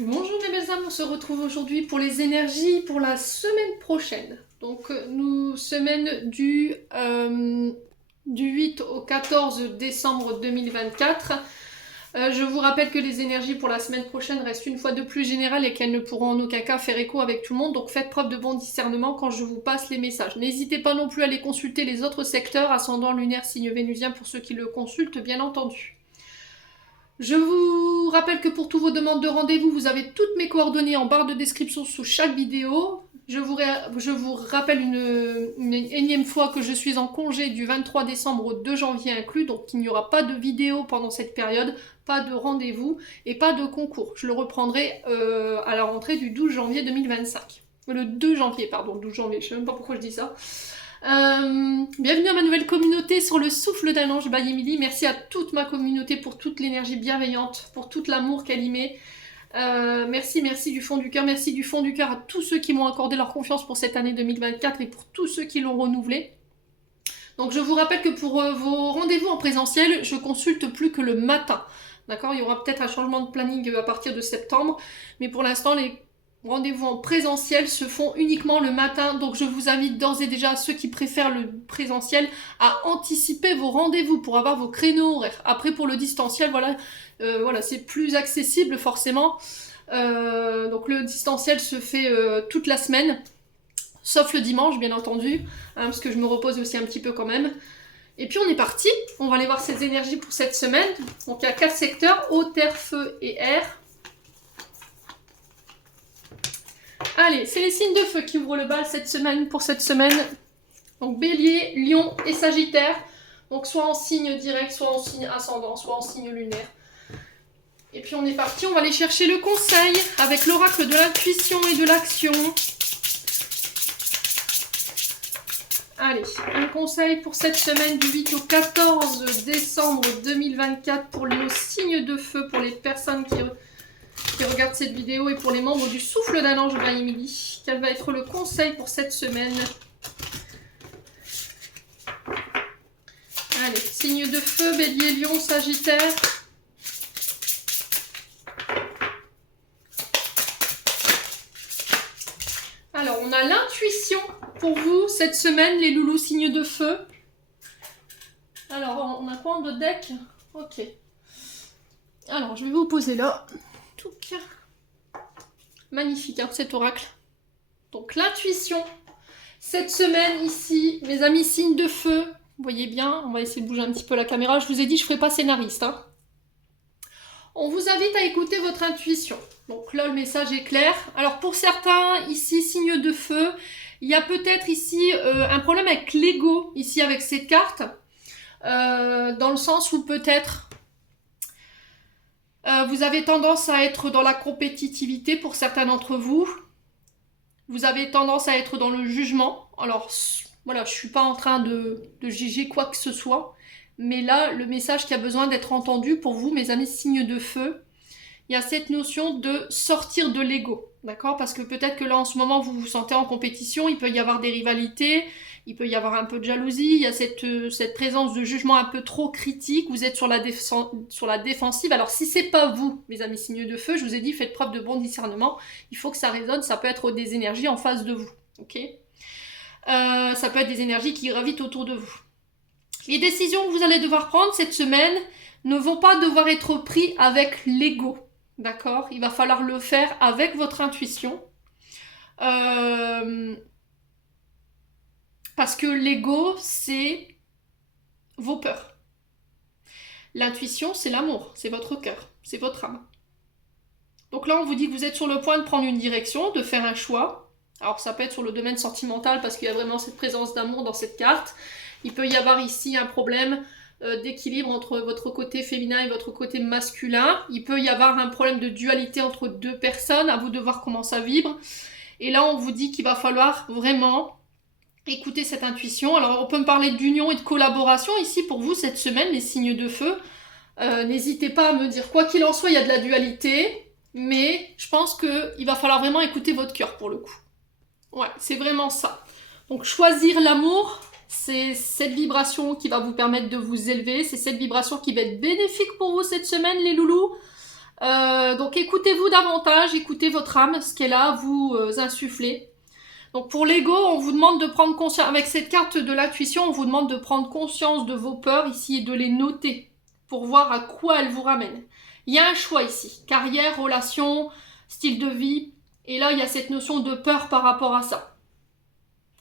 Bonjour mes belles âmes, on se retrouve aujourd'hui pour les énergies pour la semaine prochaine. Donc semaine du 8 au 14 décembre 2024. Je vous rappelle que les énergies pour la semaine prochaine restent une fois de plus générales et qu'elles ne pourront en aucun cas faire écho avec tout le monde. Donc faites preuve de bon discernement quand je vous passe les messages. N'hésitez pas non plus à aller consulter les autres secteurs, ascendant lunaire, signe vénusien pour ceux qui le consultent bien entendu. Je vous rappelle que pour toutes vos demandes de rendez-vous, vous avez toutes mes coordonnées en barre de description sous chaque vidéo. Je vous rappelle une énième fois que je suis en congé du 23 décembre au 2 janvier inclus, donc il n'y aura pas de vidéo pendant cette période, pas de rendez-vous et pas de concours. Je le reprendrai à la rentrée du 12 janvier 2025. Le 2 janvier, pardon, 12 janvier, je ne sais même pas pourquoi je dis ça. Bienvenue à ma nouvelle communauté sur le souffle d'un ange by Emily. Merci à toute ma communauté pour toute l'énergie bienveillante, pour tout l'amour qu'elle y met. Merci du fond du cœur. Merci du fond du cœur à tous ceux qui m'ont accordé leur confiance pour cette année 2024 et pour tous ceux qui l'ont renouvelée. Donc je vous rappelle que pour vos rendez-vous en présentiel, je consulte plus que le matin. D'accord ? Il y aura peut-être un changement de planning à partir de septembre, mais pour l'instant les rendez-vous en présentiel se font uniquement le matin, donc je vous invite d'ores et déjà, ceux qui préfèrent le présentiel, à anticiper vos rendez-vous pour avoir vos créneaux horaires. Après pour le distanciel, voilà, c'est plus accessible forcément. Donc le distanciel se fait toute la semaine, sauf le dimanche bien entendu, parce que je me repose aussi un petit peu quand même. Et puis on est parti, on va aller voir ces énergies pour cette semaine. Donc il y a 4 secteurs, eau, terre, feu et air. Allez, c'est les signes de feu qui ouvrent le bal pour cette semaine. Donc Bélier, Lion et Sagittaire. Donc soit en signe direct, soit en signe ascendant, soit en signe lunaire. Et puis on est parti, on va aller chercher le conseil avec l'oracle de l'intuition et de l'action. Allez, un conseil pour cette semaine du 8 au 14 décembre 2024 pour les signes de feu, pour les personnes qui regardent cette vidéo et pour les membres du souffle d'un ange by Emily. Quel va être le conseil pour cette semaine? Allez, signe de feu, Bélier, Lion, Sagittaire. Alors, on a l'intuition pour vous cette semaine, les loulous signes de feu. Alors, on a quoi de deck? Ok. Alors, je vais vous poser là. Magnifique hein, cet oracle. Donc l'intuition, cette semaine ici, mes amis signes de feu, vous voyez bien, on va essayer de bouger un petit peu la caméra, je vous ai dit je ne ferai pas scénariste. Hein. On vous invite à écouter votre intuition. Donc là le message est clair. Alors pour certains ici, signes de feu, il y a peut-être ici un problème avec l'ego, ici avec cette carte, dans le sens où peut-être vous avez tendance à être dans la compétitivité pour certains d'entre vous. Vous avez tendance à être dans le jugement. Alors, voilà, je ne suis pas en train de juger quoi que ce soit. Mais là, le message qui a besoin d'être entendu pour vous, mes amis signes de feu, il y a cette notion de sortir de l'ego. D'accord? Parce que peut-être que là, en ce moment, vous vous sentez en compétition, il peut y avoir des rivalités, il peut y avoir un peu de jalousie, il y a cette présence de jugement un peu trop critique, vous êtes sur la défensive. Alors si c'est pas vous, mes amis signes de feu, je vous ai dit, faites preuve de bon discernement, il faut que ça résonne, ça peut être des énergies en face de vous, ok? Ça peut être des énergies qui gravitent autour de vous. Les décisions que vous allez devoir prendre cette semaine ne vont pas devoir être prises avec l'ego, d'accord? Il va falloir le faire avec votre intuition. Parce que l'ego, c'est vos peurs. L'intuition, c'est l'amour, c'est votre cœur, c'est votre âme. Donc là, on vous dit que vous êtes sur le point de prendre une direction, de faire un choix. Alors ça peut être sur le domaine sentimental parce qu'il y a vraiment cette présence d'amour dans cette carte. Il peut y avoir ici un problème d'équilibre entre votre côté féminin et votre côté masculin. Il peut y avoir un problème de dualité entre deux personnes, à vous de voir comment ça vibre. Et là, on vous dit qu'il va falloir vraiment écoutez cette intuition. Alors on peut me parler d'union et de collaboration ici pour vous cette semaine, les signes de feu. N'hésitez pas à me dire, quoi qu'il en soit, il y a de la dualité, mais je pense qu'il va falloir vraiment écouter votre cœur pour le coup. Ouais, c'est vraiment ça. Donc choisir l'amour, c'est cette vibration qui va vous permettre de vous élever, c'est cette vibration qui va être bénéfique pour vous cette semaine les loulous. Donc écoutez-vous davantage, écoutez votre âme, ce qu'elle a à vous insuffler. Donc pour l'ego, on vous demande de prendre conscience, avec cette carte de l'intuition, on vous demande de prendre conscience de vos peurs ici et de les noter pour voir à quoi elles vous ramènent. Il y a un choix ici, carrière, relation, style de vie, et là il y a cette notion de peur par rapport à ça.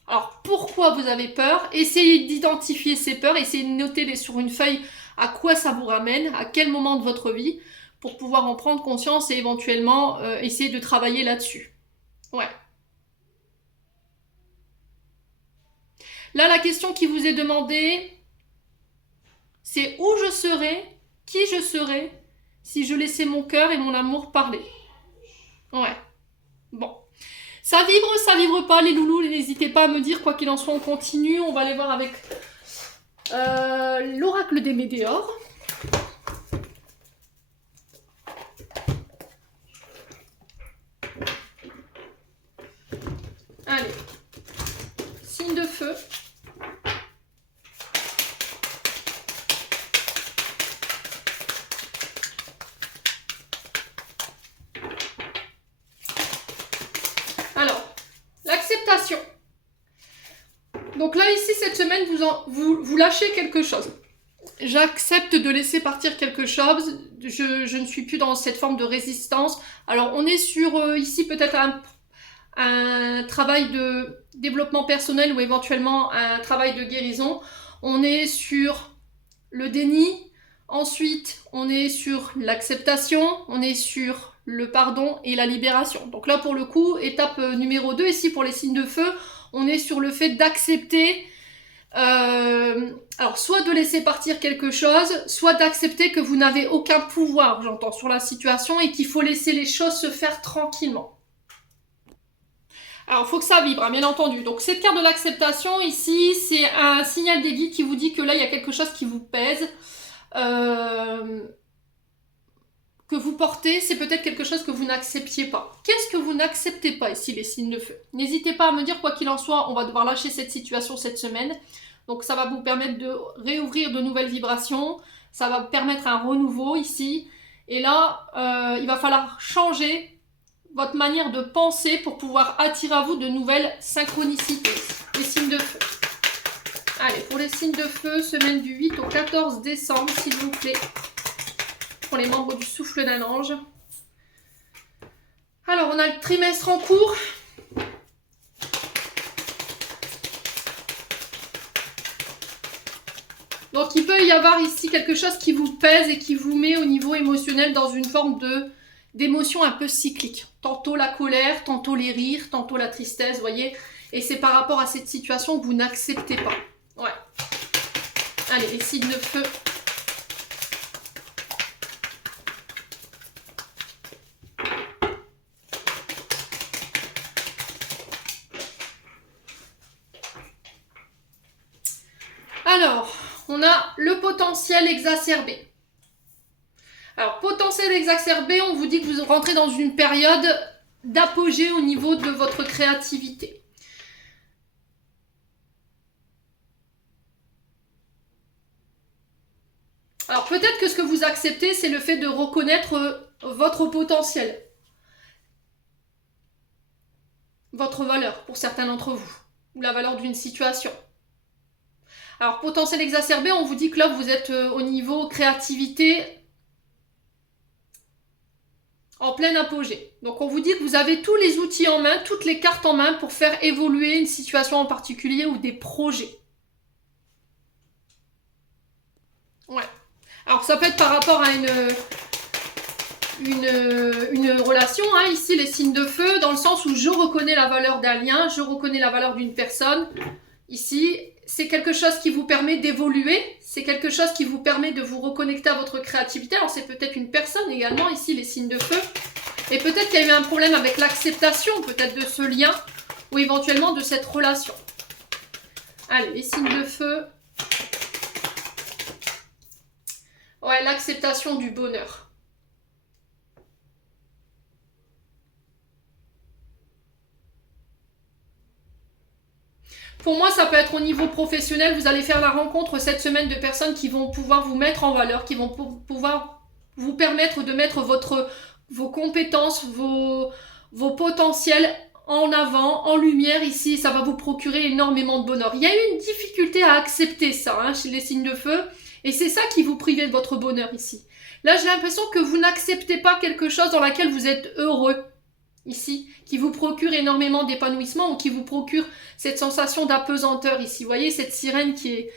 Alors pourquoi vous avez peur? Essayez d'identifier ces peurs, essayez de noter sur une feuille à quoi ça vous ramène, à quel moment de votre vie, pour pouvoir en prendre conscience et éventuellement essayer de travailler là-dessus. Ouais. Là, la question qui vous est demandée, c'est où je serais, qui je serais, si je laissais mon cœur et mon amour parler. Ouais. Bon. Ça vibre pas, les loulous, n'hésitez pas à me dire, quoi qu'il en soit, on continue. On va aller voir avec l'oracle des météores. Allez. Signe de feu. Alors, l'acceptation. Donc là, ici, cette semaine, vous lâchez quelque chose. J'accepte de laisser partir quelque chose. Je ne suis plus dans cette forme de résistance. Alors, on est sur, ici, peut-être un travail de développement personnel ou éventuellement un travail de guérison. On est sur le déni. Ensuite, on est sur l'acceptation. On est sur le pardon et la libération. Donc là, pour le coup, étape numéro 2, ici, pour les signes de feu, on est sur le fait d'accepter, alors soit de laisser partir quelque chose, soit d'accepter que vous n'avez aucun pouvoir, j'entends, sur la situation et qu'il faut laisser les choses se faire tranquillement. Alors, il faut que ça vibre, hein, bien entendu. Donc, cette carte de l'acceptation, ici, c'est un signal des guides qui vous dit que là, il y a quelque chose qui vous pèse, que vous portez, c'est peut-être quelque chose que vous n'acceptiez pas. Qu'est-ce que vous n'acceptez pas ici, les signes de feu? N'hésitez pas à me dire, quoi qu'il en soit, on va devoir lâcher cette situation cette semaine. Donc ça va vous permettre de réouvrir de nouvelles vibrations, ça va permettre un renouveau ici. Et là, il va falloir changer votre manière de penser pour pouvoir attirer à vous de nouvelles synchronicités. Les signes de feu. Allez, pour les signes de feu, semaine du 8 au 14 décembre, s'il vous plaît. Pour les membres du souffle d'un ange. Alors, on a le trimestre en cours. Donc, il peut y avoir ici quelque chose qui vous pèse et qui vous met au niveau émotionnel dans une forme d'émotion un peu cyclique. Tantôt la colère, tantôt les rires, tantôt la tristesse, vous voyez. Et c'est par rapport à cette situation que vous n'acceptez pas. Ouais. Allez, les signes de feu. Alors, on a le potentiel exacerbé. Alors, potentiel exacerbé, on vous dit que vous rentrez dans une période d'apogée au niveau de votre créativité. Alors, peut-être que ce que vous acceptez, c'est le fait de reconnaître votre potentiel. Votre valeur, pour certains d'entre vous. Ou la valeur d'une situation. Alors, potentiel exacerbé, on vous dit que là, vous êtes au niveau créativité en plein apogée. Donc, on vous dit que vous avez tous les outils en main, toutes les cartes en main pour faire évoluer une situation en particulier ou des projets. Ouais. Alors, ça peut être par rapport à une relation, hein, ici, les signes de feu, dans le sens où je reconnais la valeur d'un lien, je reconnais la valeur d'une personne. Ici, c'est quelque chose qui vous permet d'évoluer, c'est quelque chose qui vous permet de vous reconnecter à votre créativité. Alors, c'est peut-être une personne également, ici, les signes de feu. Et peut-être qu'il y a eu un problème avec l'acceptation, peut-être de ce lien, ou éventuellement de cette relation. Allez, les signes de feu. Ouais, l'acceptation du bonheur. Pour moi, ça peut être au niveau professionnel. Vous allez faire la rencontre cette semaine de personnes qui vont pouvoir vous mettre en valeur, qui vont pouvoir vous permettre de mettre vos compétences, vos potentiels en avant, en lumière ici, ça va vous procurer énormément de bonheur. Il y a eu une difficulté à accepter ça hein, chez les signes de feu, et c'est ça qui vous privait de votre bonheur ici. Là, j'ai l'impression que vous n'acceptez pas quelque chose dans laquelle vous êtes heureux, ici, qui vous procure énormément d'épanouissement, ou qui vous procure cette sensation d'apesanteur ici. Vous voyez, cette sirène qui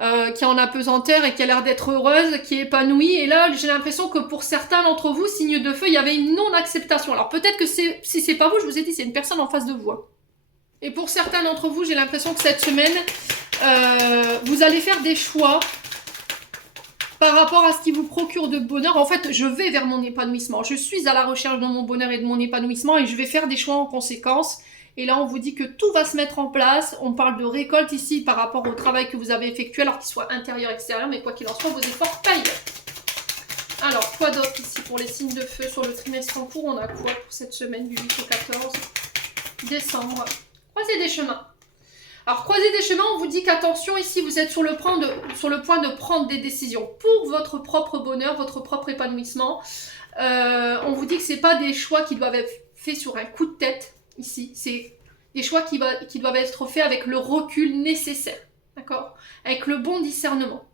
est en apesanteur et qui a l'air d'être heureuse, qui est épanouie. Et là, j'ai l'impression que pour certains d'entre vous, signes de feu, il y avait une non-acceptation. Alors peut-être que si c'est pas vous, je vous ai dit, c'est une personne en face de vous. Et pour certains d'entre vous, j'ai l'impression que cette semaine, vous allez faire des choix par rapport à ce qui vous procure de bonheur. En fait, je vais vers mon épanouissement. Je suis à la recherche de mon bonheur et de mon épanouissement et je vais faire des choix en conséquence. Et là, on vous dit que tout va se mettre en place. On parle de récolte ici par rapport au travail que vous avez effectué, alors qu'il soit intérieur, extérieur. Mais quoi qu'il en soit, vos efforts payent. Alors, quoi d'autre ici pour les signes de feu sur le trimestre en cours? On a quoi pour cette semaine du 8 au 14 décembre? Croisez des chemins. Alors, croisez des chemins, on vous dit qu'attention, ici, vous êtes sur le point de prendre des décisions pour votre propre bonheur, votre propre épanouissement. On vous dit que ce n'est pas des choix qui doivent être faits sur un coup de tête. Ici, c'est des choix qui doivent être faits avec le recul nécessaire, d'accord? Avec le bon discernement.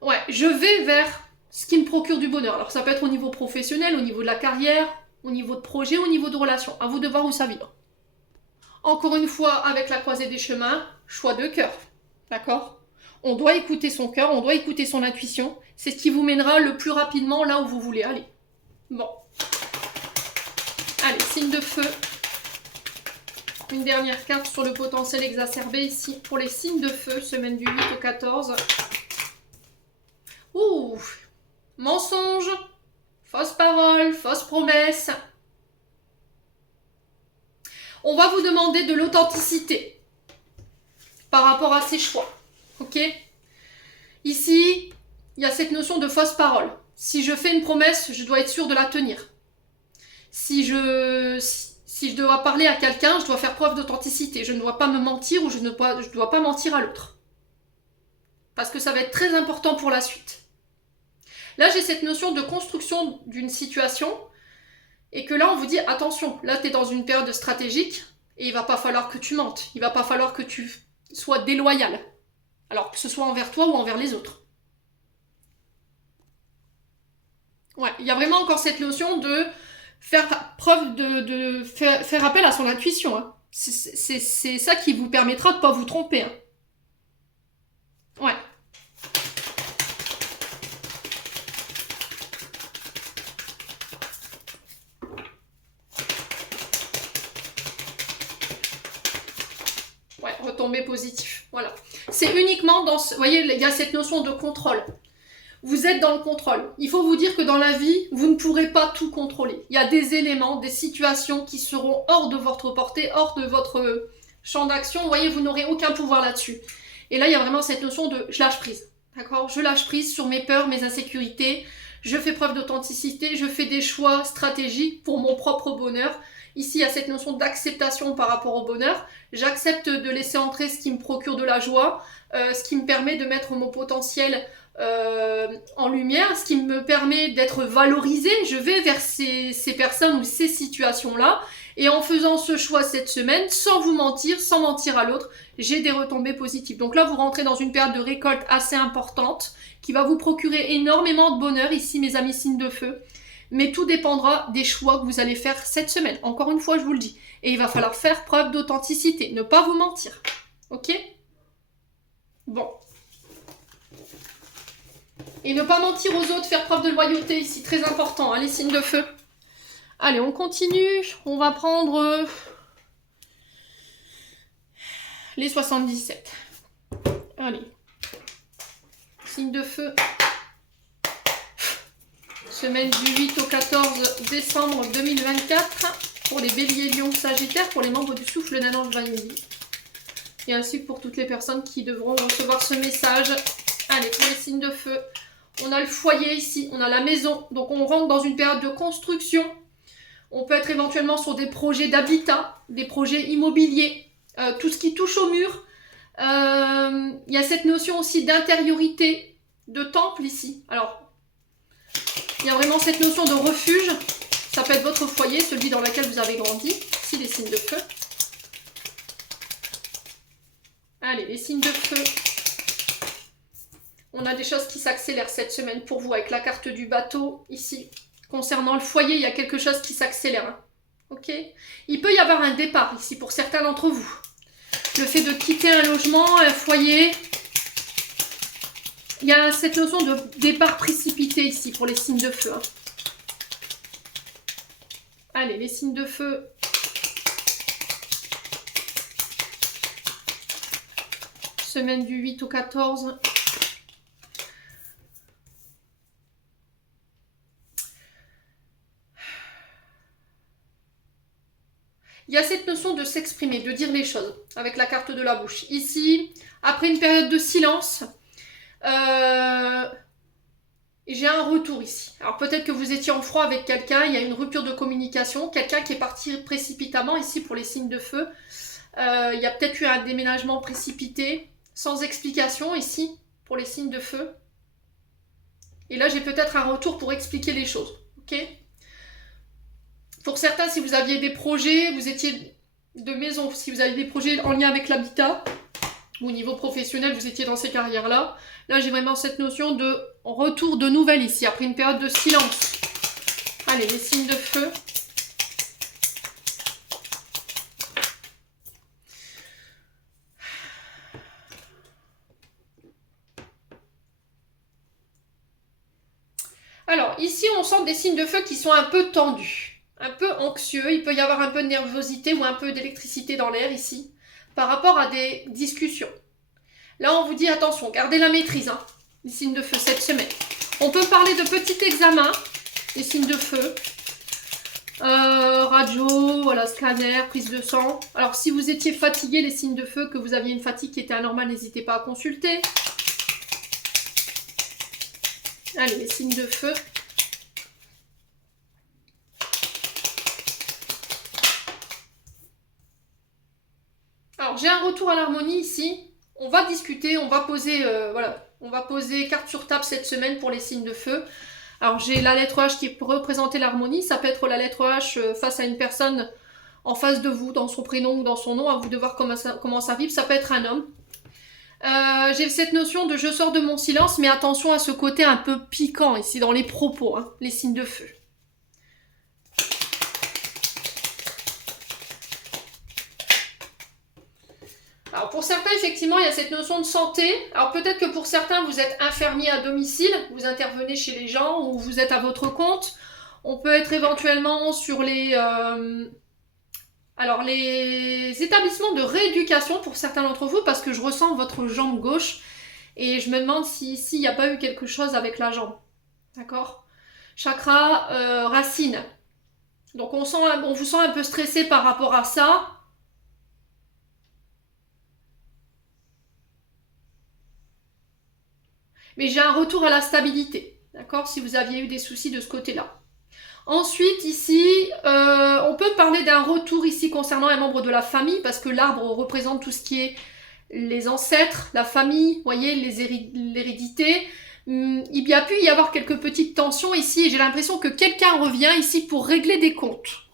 Ouais, je vais vers ce qui me procure du bonheur. Alors ça peut être au niveau professionnel, au niveau de la carrière, au niveau de projet, au niveau de relations. À vous de voir où ça vibre. Encore une fois, avec la croisée des chemins, choix de cœur, d'accord? On doit écouter son cœur, on doit écouter son intuition. C'est ce qui vous mènera le plus rapidement là où vous voulez aller. Bon. Allez, signe de feu. Une dernière carte sur le potentiel exacerbé ici pour les signes de feu, semaine du 8 au 14. Ouh, mensonge, fausse parole, fausse promesse. On va vous demander de l'authenticité par rapport à ces choix, ok? Ici, il y a cette notion de fausse parole. Si je fais une promesse, je dois être sûr de la tenir. Si je dois parler à quelqu'un, je dois faire preuve d'authenticité. Je ne dois pas me mentir ou je ne dois pas mentir à l'autre. Parce que ça va être très important pour la suite. Là, j'ai cette notion de construction d'une situation et que là, on vous dit, attention, là, tu es dans une période stratégique et il va pas falloir que tu mentes. Il va pas falloir que tu sois déloyal. Alors, que ce soit envers toi ou envers les autres. Ouais, il y a vraiment encore cette notion de faire preuve faire appel à son intuition. Hein. C'est ça qui vous permettra de ne pas vous tromper. Hein. Ouais. Ouais, retombée positive. Voilà. C'est uniquement dans ce... Vous voyez, il y a cette notion de contrôle. Vous êtes dans le contrôle. Il faut vous dire que dans la vie, vous ne pourrez pas tout contrôler. Il y a des éléments, des situations qui seront hors de votre portée, hors de votre champ d'action. Vous voyez, vous n'aurez aucun pouvoir là-dessus. Et là, il y a vraiment cette notion de je lâche prise. D'accord? Je lâche prise sur mes peurs, mes insécurités. Je fais preuve d'authenticité. Je fais des choix stratégiques pour mon propre bonheur. Ici, il y a cette notion d'acceptation par rapport au bonheur. J'accepte de laisser entrer ce qui me procure de la joie, ce qui me permet de mettre mon potentiel en lumière, ce qui me permet d'être valorisée. Je vais vers ces personnes ou ces situations-là. Et en faisant ce choix cette semaine, sans vous mentir, sans mentir à l'autre, j'ai des retombées positives. Donc là, vous rentrez dans une période de récolte assez importante qui va vous procurer énormément de bonheur ici, mes amis signes de feu. Mais tout dépendra des choix que vous allez faire cette semaine. Encore une fois, je vous le dis. Et il va falloir faire preuve d'authenticité, ne pas vous mentir. Ok? Bon. Et ne pas mentir aux autres, faire preuve de loyauté ici, très important, hein, les signes de feu. Allez, on continue. On va prendre les 77. Allez. Signe de feu. Semaine du 8 au 14 décembre 2024 pour les béliers, lions, sagittaires, pour les membres du souffle d'un ange vanille. Et ainsi que pour toutes les personnes qui devront recevoir ce message. Allez, pour les signes de feu. On a le foyer ici, on a la maison. Donc on rentre dans une période de construction. On peut être éventuellement sur des projets d'habitat, des projets immobiliers, tout ce qui touche au mur. Il y a cette notion aussi d'intériorité, de temple ici. Alors, Il y a vraiment cette notion de refuge. Ça peut être votre foyer, celui dans lequel vous avez grandi. Ici, les signes de feu. Allez, les signes de feu. On a des choses qui s'accélèrent cette semaine pour vous avec la carte du bateau ici. Concernant le foyer, il y a quelque chose qui s'accélère. Hein. Ok. Il peut y avoir un départ ici pour certains d'entre vous. Le fait de quitter un logement, un foyer. Il y a cette notion de départ précipité ici pour les signes de feu. Hein. Allez, les signes de feu. Semaine du 8 au 14. Il y a cette notion de s'exprimer, de dire les choses, avec la carte de la bouche. Ici, après une période de silence, j'ai un retour ici. Alors peut-être que vous étiez en froid avec quelqu'un, il y a une rupture de communication, quelqu'un qui est parti précipitamment, ici pour les signes de feu. Il y a peut-être eu un déménagement précipité, sans explication ici, pour les signes de feu. Et là, j'ai peut-être un retour pour expliquer les choses. Ok ? Pour certains, si vous aviez des projets, vous étiez de maison, si vous avez des projets en lien avec l'habitat, ou au niveau professionnel, vous étiez dans ces carrières-là, là j'ai vraiment cette notion de retour de nouvelles ici, après une période de silence. Allez, les signes de feu. Alors, ici on sent des signes de feu qui sont un peu tendus. Un peu anxieux, il peut y avoir un peu de nervosité ou un peu d'électricité dans l'air ici, par rapport à des discussions. Là, on vous dit attention, gardez la maîtrise, hein, les signes de feu cette semaine. On peut parler de petits examens, les signes de feu, radio, voilà, scanner, prise de sang. Alors, si vous étiez fatigué, les signes de feu, que vous aviez une fatigue qui était anormale, n'hésitez pas à consulter. Allez, les signes de feu. Alors, j'ai un retour à l'harmonie ici. On va discuter, on va poser, voilà, on va poser carte sur table cette semaine pour les signes de feu. Alors, j'ai la lettre H qui peut représenter l'harmonie. Ça peut être la lettre H face à une personne en face de vous, dans son prénom ou dans son nom, à vous de voir comment ça vibre. Ça peut être un homme. J'ai cette notion de je sors de mon silence, mais attention à ce côté un peu piquant ici dans les propos, hein, les signes de feu. Alors pour certains, effectivement, il y a cette notion de santé. Alors peut-être que pour certains, vous êtes infirmier à domicile, vous intervenez chez les gens ou vous êtes à votre compte. On peut être éventuellement sur les établissements de rééducation pour certains d'entre vous, parce que je ressens votre jambe gauche et je me demande s'il n'y a pas eu quelque chose avec la jambe. D'accord ? Chakra racine. Donc on vous sent un peu stressé par rapport à ça. Mais j'ai un retour à la stabilité, d'accord, si vous aviez eu des soucis de ce côté-là. Ensuite, ici, on peut parler d'un retour ici concernant un membre de la famille, parce que l'arbre représente tout ce qui est les ancêtres, la famille, vous voyez, l'hérédité. Il y a pu y avoir quelques petites tensions ici, et j'ai l'impression que quelqu'un revient ici pour régler des comptes.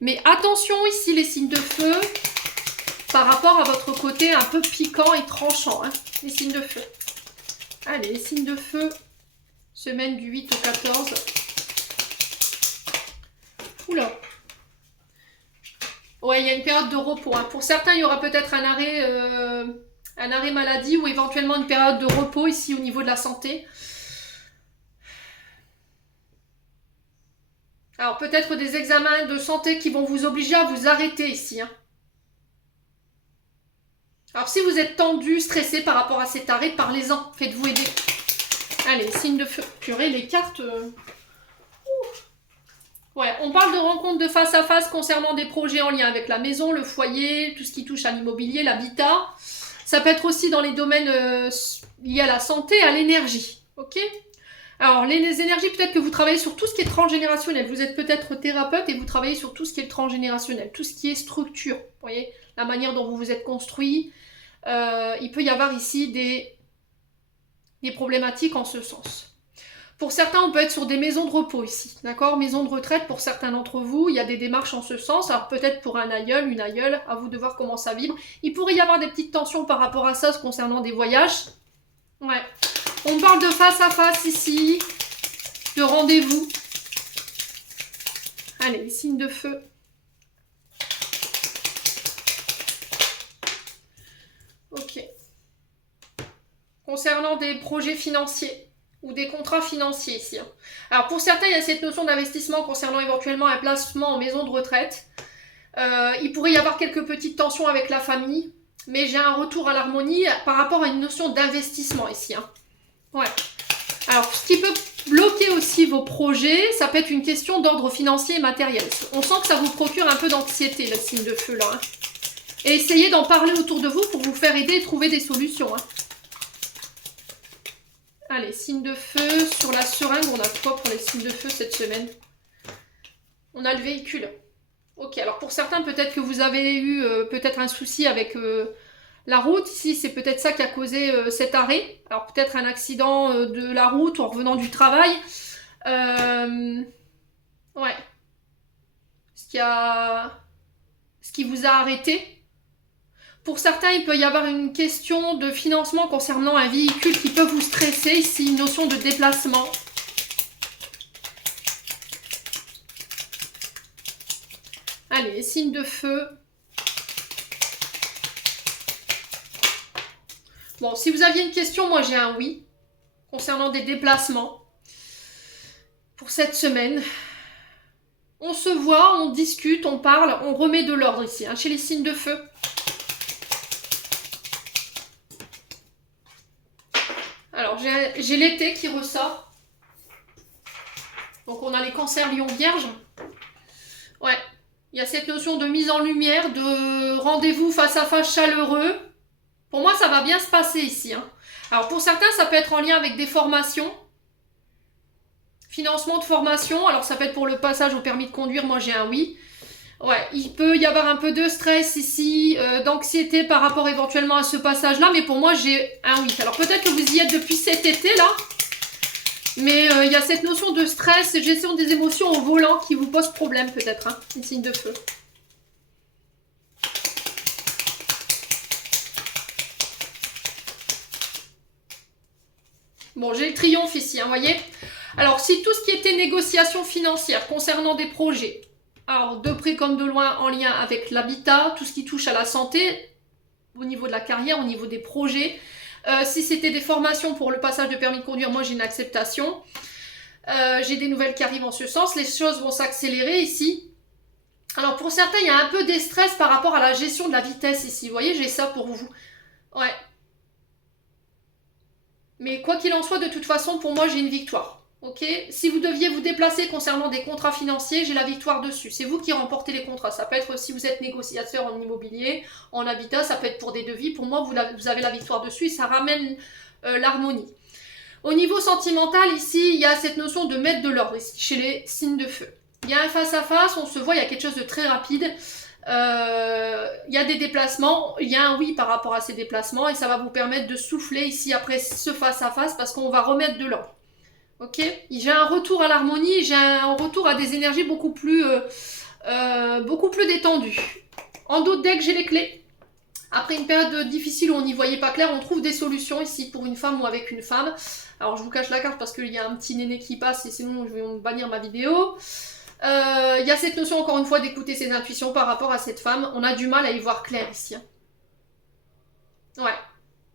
Mais attention ici, les signes de feu, par rapport à votre côté un peu piquant et tranchant, hein, les signes de feu. Allez, les signes de feu, semaine du 8 au 14. Oula. Ouais, il y a une période de repos. Hein. Pour certains, il y aura peut-être un arrêt maladie ou éventuellement une période de repos ici au niveau de la santé. Alors peut-être des examens de santé qui vont vous obliger à vous arrêter ici. Hein. Alors si vous êtes tendu, stressé par rapport à cet arrêt, parlez-en, faites-vous aider. Allez, signe de feu. Purée, les cartes... Ouais, on parle de rencontres de face à face concernant des projets en lien avec la maison, le foyer, tout ce qui touche à l'immobilier, l'habitat. Ça peut être aussi dans les domaines liés à la santé, à l'énergie. Ok ? Alors, les énergies, peut-être que vous travaillez sur tout ce qui est transgénérationnel. Vous êtes peut-être thérapeute et vous travaillez sur tout ce qui est transgénérationnel, tout ce qui est structure. Vous voyez ? La manière dont vous vous êtes construit. Il peut y avoir ici des problématiques en ce sens. Pour certains, on peut être sur des maisons de repos ici, d'accord? Maisons de retraite pour certains d'entre vous, il y a des démarches en ce sens, alors peut-être pour un aïeul, une aïeule, à vous de voir comment ça vibre. Il pourrait y avoir des petites tensions par rapport à ça concernant des voyages. Ouais. On parle de face à face ici, de rendez-vous. Allez, les signes de feu. Ok. Concernant des projets financiers ou des contrats financiers ici. Alors pour certains, il y a cette notion d'investissement concernant éventuellement un placement en maison de retraite. Il pourrait y avoir quelques petites tensions avec la famille, mais j'ai un retour à l'harmonie par rapport à une notion d'investissement ici. Ouais. Alors ce qui peut bloquer aussi vos projets, ça peut être une question d'ordre financier et matériel. On sent que ça vous procure un peu d'anxiété, le signe de feu là. Et essayez d'en parler autour de vous pour vous faire aider et trouver des solutions. Allez, signe de feu, sur la seringue, on a quoi pour les signes de feu cette semaine? On a le véhicule. Ok, alors pour certains, peut-être que vous avez eu peut-être un souci avec la route. Ici, c'est peut-être ça qui a causé cet arrêt. Alors peut-être un accident de la route en revenant du travail. Ouais. Ce qui vous a arrêté. Pour certains, il peut y avoir une question de financement concernant un véhicule qui peut vous stresser. Ici, une notion de déplacement. Allez, signe de feu. Bon, si vous aviez une question, moi j'ai un oui. Concernant des déplacements. Pour cette semaine. On se voit, on discute, on parle, on remet de l'ordre ici, chez les signes de feu. Alors, j'ai l'été qui ressort. Donc, on a les cancers lion vierge. Ouais. Il y a cette notion de mise en lumière, de rendez-vous face à face chaleureux. Pour moi, ça va bien se passer ici. Alors, pour certains, ça peut être en lien avec des formations. Financement de formation. Alors, ça peut être pour le passage au permis de conduire. Moi, j'ai un oui. Ouais, il peut y avoir un peu de stress ici, d'anxiété par rapport éventuellement à ce passage-là, mais pour moi, j'ai un oui. Alors peut-être que vous y êtes depuis cet été, là, mais il y a cette notion de stress et gestion des émotions au volant qui vous pose problème, peut-être, les signes de feu. Bon, j'ai le triomphe ici, vous voyez. Alors, si tout ce qui était négociation financière concernant des projets, alors, de près comme de loin, en lien avec l'habitat, tout ce qui touche à la santé, au niveau de la carrière, au niveau des projets. Si c'était des formations pour le passage de permis de conduire, moi j'ai une acceptation. J'ai des nouvelles qui arrivent en ce sens. Les choses vont s'accélérer ici. Alors, pour certains, il y a un peu de stress par rapport à la gestion de la vitesse ici. Vous voyez, j'ai ça pour vous. Ouais. Mais quoi qu'il en soit, de toute façon, pour moi, j'ai une victoire. Ok, si vous deviez vous déplacer concernant des contrats financiers, j'ai la victoire dessus. C'est vous qui remportez les contrats. Ça peut être si vous êtes négociateur en immobilier, en habitat, ça peut être pour des devis. Pour moi, vous avez la victoire dessus et ça ramène l'harmonie. Au niveau sentimental, ici, il y a cette notion de mettre de l'ordre chez les signes de feu. Il y a un face-à-face, on se voit, il y a quelque chose de très rapide. Il y a des déplacements, il y a un oui par rapport à ces déplacements et ça va vous permettre de souffler ici après ce face-à-face parce qu'on va remettre de l'ordre. Ok, j'ai un retour à l'harmonie, j'ai un retour à des énergies beaucoup plus détendues. En d'autres decks, j'ai les clés. Après une période difficile où on n'y voyait pas clair, on trouve des solutions ici pour une femme ou avec une femme. Alors je vous cache la carte parce qu'il y a un petit néné qui passe et sinon je vais me bannir ma vidéo. Il y a cette notion encore une fois d'écouter ses intuitions par rapport à cette femme. On a du mal à y voir clair ici. Ouais.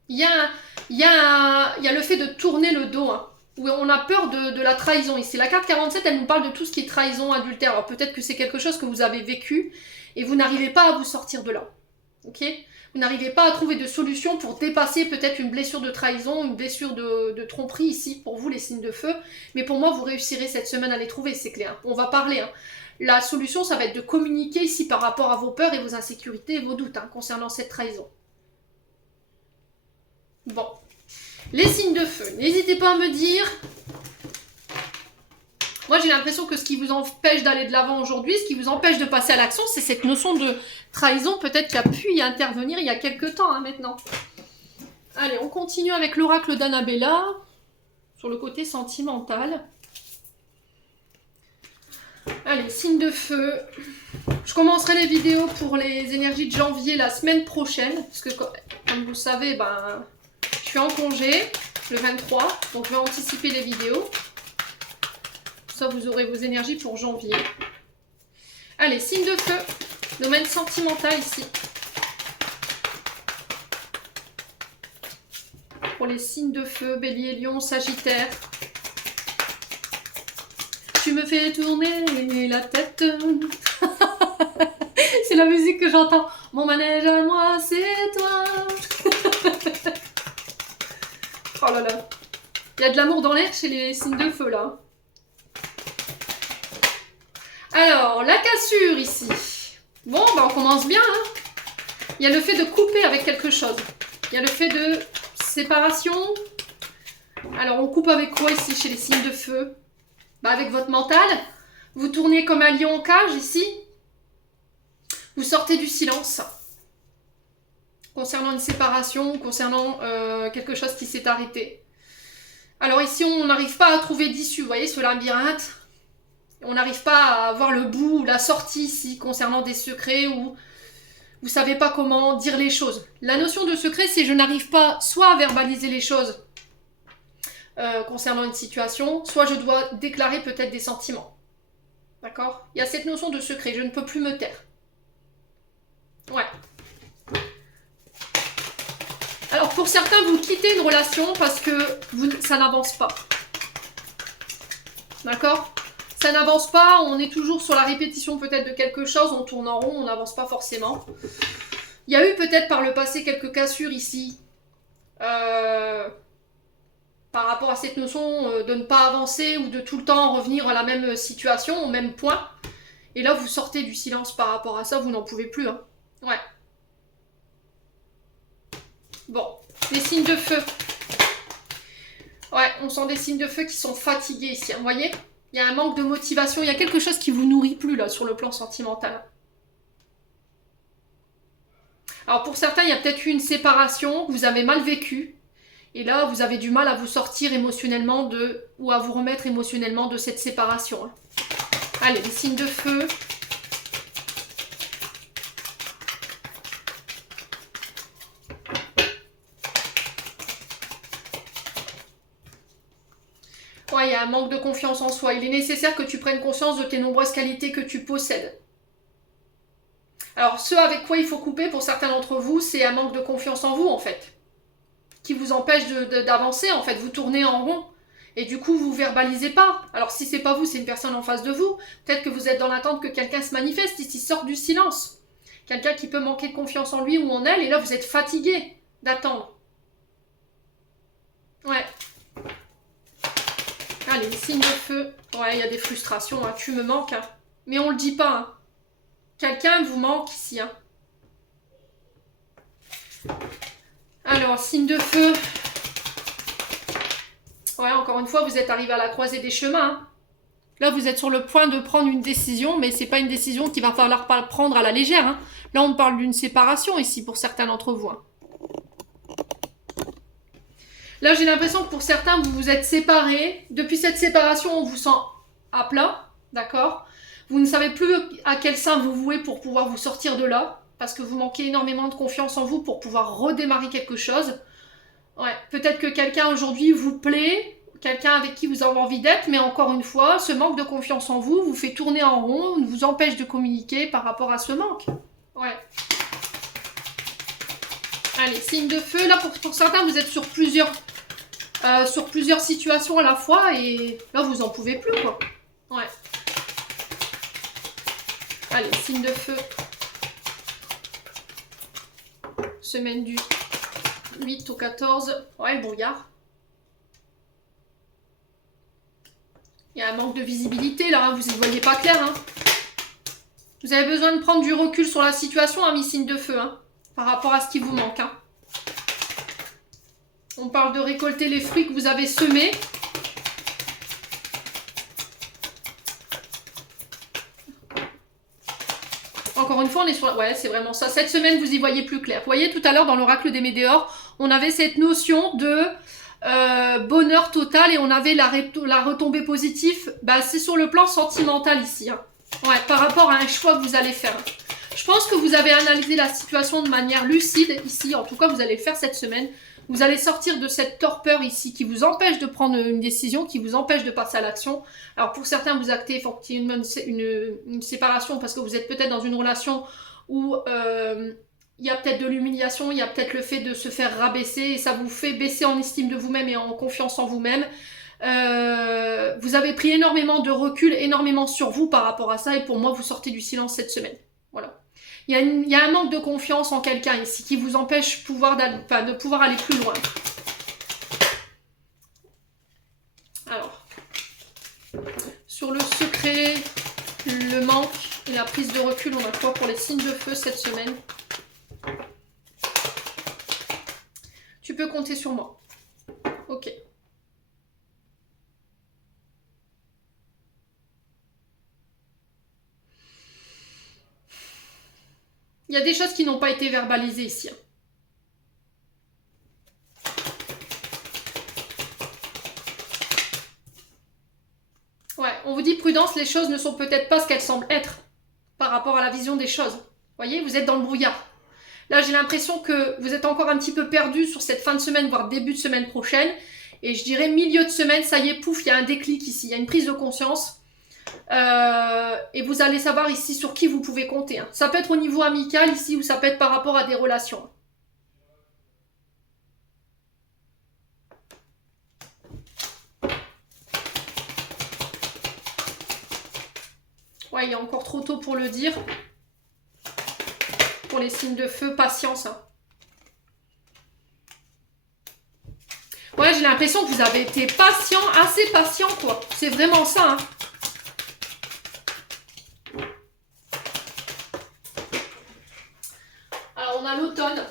Il y a le fait de tourner le dos. Où on a peur de la trahison ici. La carte 47, elle nous parle de tout ce qui est trahison, adultère. Alors peut-être que c'est quelque chose que vous avez vécu et vous n'arrivez pas à vous sortir de là. Ok ? Vous n'arrivez pas à trouver de solution pour dépasser peut-être une blessure de trahison, une blessure de tromperie ici, pour vous les signes de feu. Mais pour moi, vous réussirez cette semaine à les trouver, c'est clair. On va parler. La solution, ça va être de communiquer ici par rapport à vos peurs et vos insécurités et vos doutes concernant cette trahison. Bon. Les signes de feu, n'hésitez pas à me dire. Moi, j'ai l'impression que ce qui vous empêche d'aller de l'avant aujourd'hui, ce qui vous empêche de passer à l'action, c'est cette notion de trahison, peut-être qu'il y a pu y intervenir il y a quelques temps maintenant. Allez, on continue avec l'oracle d'Annabella. sur le côté sentimental. Allez, signe de feu. Je commencerai les vidéos pour les énergies de janvier la semaine prochaine. Parce que, comme vous le savez, ben, je suis en congé le 23. Donc, je vais anticiper les vidéos. Ça, vous aurez vos énergies pour janvier. Allez, signe de feu. Domaine sentimental ici. Pour les signes de feu, Bélier, Lion, Sagittaire. Tu me fais tourner la tête. C'est la musique que j'entends. Mon manège à moi, c'est toi. Oh là là. Il y a de l'amour dans l'air chez les signes de feu là. Alors, la cassure ici. Bon, bah on commence bien. Hein. Il y a le fait de couper avec quelque chose. Il y a le fait de séparation. Alors, on coupe avec quoi ici chez les signes de feu? Bah, avec votre mental. Vous tournez comme un lion en cage ici. Vous sortez du silence. Concernant une séparation, concernant quelque chose qui s'est arrêté. Alors ici, on n'arrive pas à trouver d'issue. Vous voyez, ce labyrinthe. On n'arrive pas à voir le bout, la sortie ici, concernant des secrets ou vous ne savez pas comment dire les choses. La notion de secret, c'est je n'arrive pas soit à verbaliser les choses concernant une situation, soit je dois déclarer peut-être des sentiments. D'accord? Il y a cette notion de secret, je ne peux plus me taire. Ouais. Alors pour certains, vous quittez une relation parce que ça n'avance pas. D'accord? Ça n'avance pas, on est toujours sur la répétition peut-être de quelque chose, on tourne en rond, on n'avance pas forcément. Il y a eu peut-être par le passé quelques cassures ici, par rapport à cette notion de ne pas avancer ou de tout le temps revenir à la même situation, au même point. Et là, vous sortez du silence par rapport à ça, vous n'en pouvez plus. Hein. Ouais. Bon, les signes de feu. Ouais, on sent des signes de feu qui sont fatigués ici, vous voyez ? Il y a un manque de motivation, il y a quelque chose qui vous nourrit plus là sur le plan sentimental. Alors pour certains, il y a peut-être eu une séparation, vous avez mal vécu. Et là, vous avez du mal à vous sortir émotionnellement ou à vous remettre émotionnellement de cette séparation. Hein. Allez, les signes de feu. Ouais, il y a un manque de confiance en soi. Il est nécessaire que tu prennes conscience de tes nombreuses qualités que tu possèdes. Alors, ce avec quoi il faut couper pour certains d'entre vous, c'est un manque de confiance en vous, en fait. Qui vous empêche d'avancer, en fait. Vous tournez en rond. Et du coup, vous verbalisez pas. Alors, si c'est pas vous, c'est une personne en face de vous. Peut-être que vous êtes dans l'attente que quelqu'un se manifeste, ici sorte du silence. Quelqu'un qui peut manquer de confiance en lui ou en elle, et là, vous êtes fatigué d'attendre. Ouais. Allez, signe de feu. Ouais, il y a des frustrations, hein. Tu me manques, hein. Mais on le dit pas, hein. Quelqu'un vous manque ici, hein. Alors, signe de feu. Ouais, encore une fois, vous êtes arrivé à la croisée des chemins, hein. Là, vous êtes sur le point de prendre une décision, mais c'est pas une décision qu'il va falloir pas prendre à la légère, hein. Là, on parle d'une séparation ici, pour certains d'entre vous, hein. Là, j'ai l'impression que pour certains, vous vous êtes séparés. Depuis cette séparation, on vous sent à plat, d'accord? Vous ne savez plus à quel sein vous vouer pour pouvoir vous sortir de là, parce que vous manquez énormément de confiance en vous pour pouvoir redémarrer quelque chose. Ouais, peut-être que quelqu'un aujourd'hui vous plaît, quelqu'un avec qui vous avez envie d'être, mais encore une fois, ce manque de confiance en vous vous fait tourner en rond, vous empêche de communiquer par rapport à ce manque. Ouais. Allez, signe de feu. Là, pour certains, vous êtes sur plusieurs situations à la fois et là, vous en pouvez plus, quoi. Ouais. Allez, signe de feu. Semaine du 8 au 14. Ouais, le brouillard. Il y a un manque de visibilité, là, hein, vous n'y voyez pas clair. Hein. Vous avez besoin de prendre du recul sur la situation, hein, mi signe de feu, hein, par rapport à ce qui vous manque. Hein. On parle de récolter les fruits que vous avez semés. Encore une fois, on est sur... Ouais, c'est vraiment ça. Cette semaine, vous y voyez plus clair. Vous voyez, tout à l'heure, dans l'oracle des Médéors, on avait cette notion de bonheur total et on avait la retombée positive. Bah, c'est sur le plan sentimental ici. Hein. Ouais, par rapport à un choix que vous allez faire. Je pense que vous avez analysé la situation de manière lucide ici. En tout cas, vous allez le faire cette semaine. Vous allez sortir de cette torpeur ici qui vous empêche de prendre une décision, qui vous empêche de passer à l'action. Alors pour certains, vous actez effectivement une séparation parce que vous êtes peut-être dans une relation où il y a peut-être de l'humiliation, il y a peut-être le fait de se faire rabaisser et ça vous fait baisser en estime de vous-même et en confiance en vous-même. Vous avez pris énormément de recul, énormément sur vous par rapport à ça et pour moi, vous sortez du silence cette semaine. Voilà. Il y a un manque de confiance en quelqu'un ici qui vous empêche de pouvoir aller plus loin. Alors, sur le secret, le manque et la prise de recul, on a quoi pour les signes de feu cette semaine? Tu peux compter sur moi. Ok. Il y a des choses qui n'ont pas été verbalisées ici. Ouais, on vous dit prudence, les choses ne sont peut-être pas ce qu'elles semblent être par rapport à la vision des choses. Vous voyez, vous êtes dans le brouillard. Là, j'ai l'impression que vous êtes encore un petit peu perdu sur cette fin de semaine, voire début de semaine prochaine. Et je dirais milieu de semaine, ça y est, pouf, il y a un déclic ici, il y a une prise de conscience. Et vous allez savoir ici sur qui vous pouvez compter. Hein. Ça peut être au niveau amical ici ou ça peut être par rapport à des relations. Ouais, il est encore trop tôt pour le dire. Pour les signes de feu, patience. Hein. Ouais, j'ai l'impression que vous avez été patient, assez patient, quoi. C'est vraiment ça, hein. Alors, on a l'automne.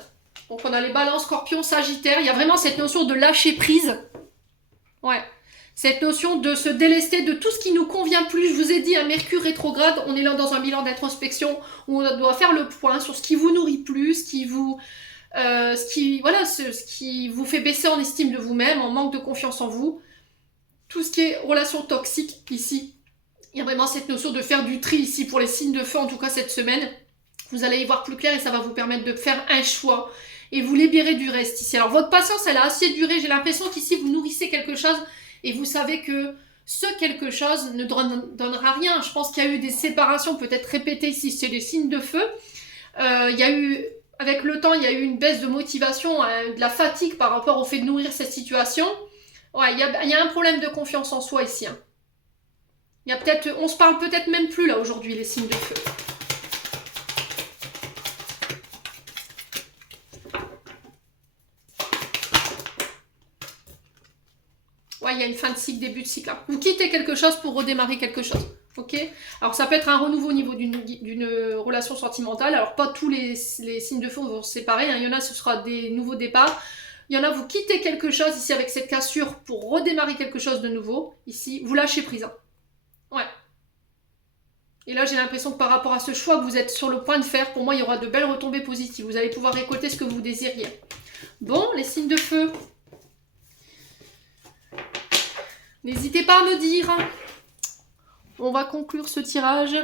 Donc, on a les balances, scorpions, sagittaires. Il y a vraiment cette notion de lâcher prise. Ouais. Cette notion de se délester de tout ce qui nous convient plus. Je vous ai dit, un Mercure rétrograde, on est là dans un bilan d'introspection où on doit faire le point sur ce qui vous nourrit plus, ce qui vous fait baisser en estime de vous-même, en manque de confiance en vous. Tout ce qui est relation toxique ici. Il y a vraiment cette notion de faire du tri ici pour les signes de feu, en tout cas cette semaine. Vous allez y voir plus clair et ça va vous permettre de faire un choix et vous libérer du reste ici. Alors votre patience, elle a assez duré. J'ai l'impression qu'ici, vous nourrissez quelque chose et vous savez que ce quelque chose ne donnera rien. Je pense qu'il y a eu des séparations peut-être répétées ici chez les signes de feu. Il y a eu, avec le temps, il y a eu une baisse de motivation, de la fatigue par rapport au fait de nourrir cette situation. Ouais, il y a un problème de confiance en soi ici. Hein. Il y a peut-être, on se parle peut-être même plus là aujourd'hui, les signes de feu. Ouais, il y a une fin de cycle, début de cycle. Là. Vous quittez quelque chose pour redémarrer quelque chose. Ok. Alors ça peut être un renouveau au niveau d'une relation sentimentale. Alors pas tous les signes de feu vont se séparer. Hein. Il y en a, ce sera des nouveaux départs. Il y en a, vous quittez quelque chose ici avec cette cassure pour redémarrer quelque chose de nouveau. Ici, vous lâchez prise. Hein. Ouais. Et là, j'ai l'impression que par rapport à ce choix que vous êtes sur le point de faire, pour moi, il y aura de belles retombées positives. Vous allez pouvoir récolter ce que vous désiriez. Bon, les signes de feu. N'hésitez pas à me dire. On va conclure ce tirage.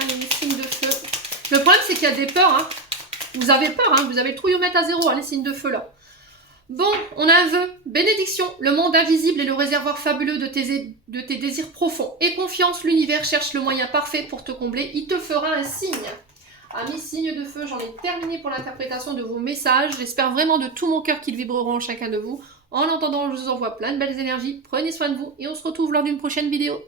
Allez, les signes de feu. Le problème, c'est qu'il y a des peurs. Hein. Vous avez peur, hein. Vous avez le trouillomètre à zéro, hein, les signes de feu là. Bon, on a un vœu. Bénédiction, le monde invisible est le réservoir fabuleux de tes désirs profonds. Et confiance, l'univers cherche le moyen parfait pour te combler. Il te fera un signe. Amis signes de feu, j'en ai terminé pour l'interprétation de vos messages. J'espère vraiment de tout mon cœur qu'ils vibreront en chacun de vous. En attendant, je vous envoie plein de belles énergies. Prenez soin de vous et on se retrouve lors d'une prochaine vidéo.